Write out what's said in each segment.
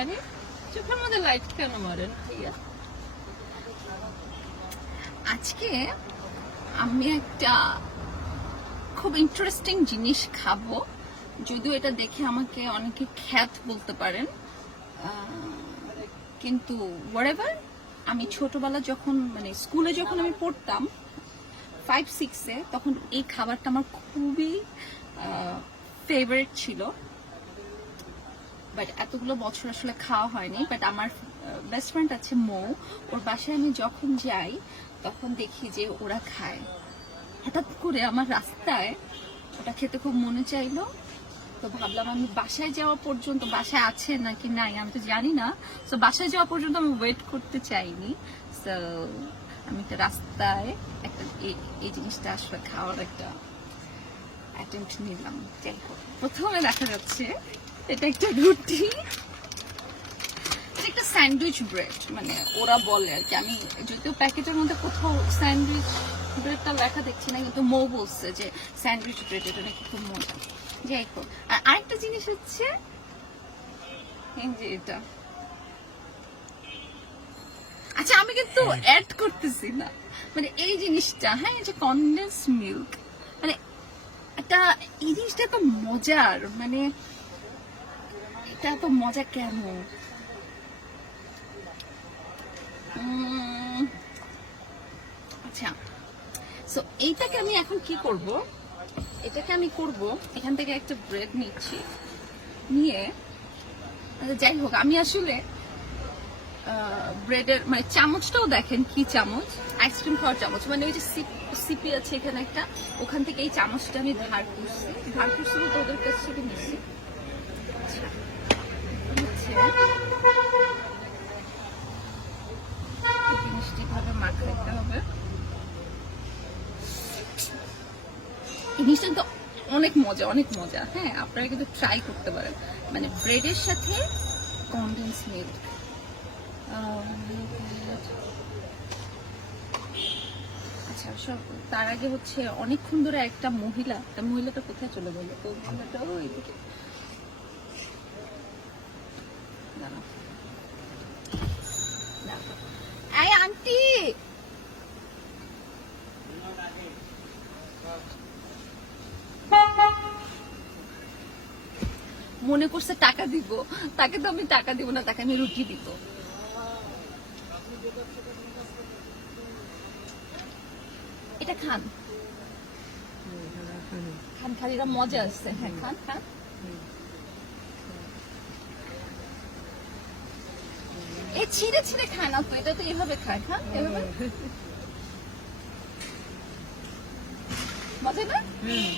আরে, চোখের মধ্যে লাইট কেন মারেন ভাইয়া? আজকে আমি একটা খুব ইন্টারেস্টিং জিনিস খাব। যদিও এটা দেখে আমাকে অনেকে খ্যাত বলতে পারেন। কিন্তু whatever, আমি ছোটবেলা যখন মানে স্কুলে যখন আমি পড়তাম ফাইভ সিক্সে তখন এই খাবারটা আমার খুবই ফেভারিট ছিল। বাট এতগুলো বছর আসলে খাওয়া হয়নি, বাট আমার বেস্ট ফ্রেন্ড আছে মৌ, ওর বাসায় আমি যখন যাই, তখন দেখি যে ওরা খায়। হঠাৎ করে আমার রাস্তায় ওটা খেতে খুব মনে চাইলো, তো ভাবলাম আমি বাসায় যাওয়া পর্যন্ত, বাসায় আছে নাকি নাই আমি তো জানি না তো বাসায় যাওয়া পর্যন্ত আমি ওয়েট করতে চাইনি তো আমি একটা রাস্তায় একটা এই- জিনিসটা আসলে খাওয়ার একটা অ্যাটেম্প নিলাম। প্রথমে দেখা যাচ্ছে এটা একটা রুটি। একটা স্যান্ডউইচ ব্রেড মানে ওরা বলে আর কি। আমি যদিও প্যাকেটের মধ্যে কোথাও স্যান্ডউইচ ব্রেডটা লেখা দেখছি না, কিন্তু মৌ বলছে যে স্যান্ডউইচ ব্রেড, এটা নাকি খুব মজা। যাই হোক, আর আরেকটা জিনিস হচ্ছে এটা। আচ্ছা আমি কিন্তু অ্যাড করতেছি না। মানে এই জিনিসটা হ্যাঁ এই যে কনডেন্স মিল্ক মানে একটা, এই জিনিসটা একটা মজার মানে এটা এত মজা কেন? আচ্ছা সো এইটাকে আমি এখন কি করব? এটাকে আমি করব এখান থেকে একটা ব্রেড নিচ্ছি নিয়ে আচ্ছা, যাই হোক আমি আসলে ব্রেডের মানে চামচটাও দেখেন কি চামচ? আইসক্রিম খাওয়ার চামচ মানে ওই যে সিপ- আছে এখানে একটা ওখান থেকে এই চামচটা আমি ধার করছি। ধার করছি বলতে ওদের কাছ থেকে নিচ্ছি আচ্ছা, হচ্ছে এই জিনিসটি ভাবে মাখাইতে হবে এই জিনিসটা কিন্তু অনেক মজা অনেক মজা। হ্যাঁ আপনারা কিন্তু ট্রাই করতে পারেন। মানে ব্রেডের সাথে কন্ডেন্স মিল্ক আচ্ছা সব তার আগে হচ্ছে অনেকক্ষণ ধরে একটা মহিলা একটা মহিলাটা কোথায় চলে গেল? তো মহিলাটা ওইদিকে দাঁড়াও। দাঁড়াও। এই আন্টি মনে করছে টাকা দিব তাকে তো আমি টাকা দিব না তাকে আমি রুটি দিব। এটা খান। খান খান এটা মজা আছে। হ্যাঁ খান খান। এই ছিঁড়ে ছিঁড়ে খায় না তো এটা তো এভাবে খায় খান এভাবে। মজা না?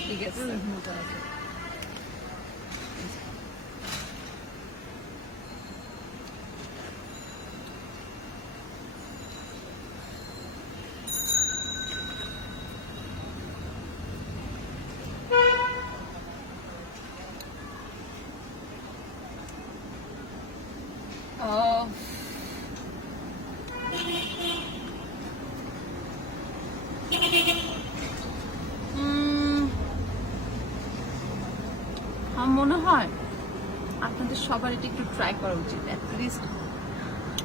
ঠিক আছে। আমার মনে হয় আপনাদের সবার এটা একটু ট্রাই করা উচিত অ্যাটলিস্ট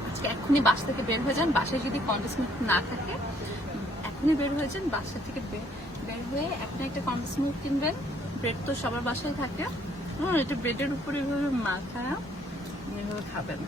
আজকে এক্ষুনি বাসা থেকে বের হয়ে যান। বাসায় যদি মিল্ক না থাকে এখনই বের হয়ে যান, বাসা থেকে বের হয়ে একটা কন্ডেন্স মিল্ক কিনবেন। ব্রেড তো সবার বাসায় থাকে। হুম, এটা ব্রেডের উপরে এভাবে মাখায় এভাবে খাবেন।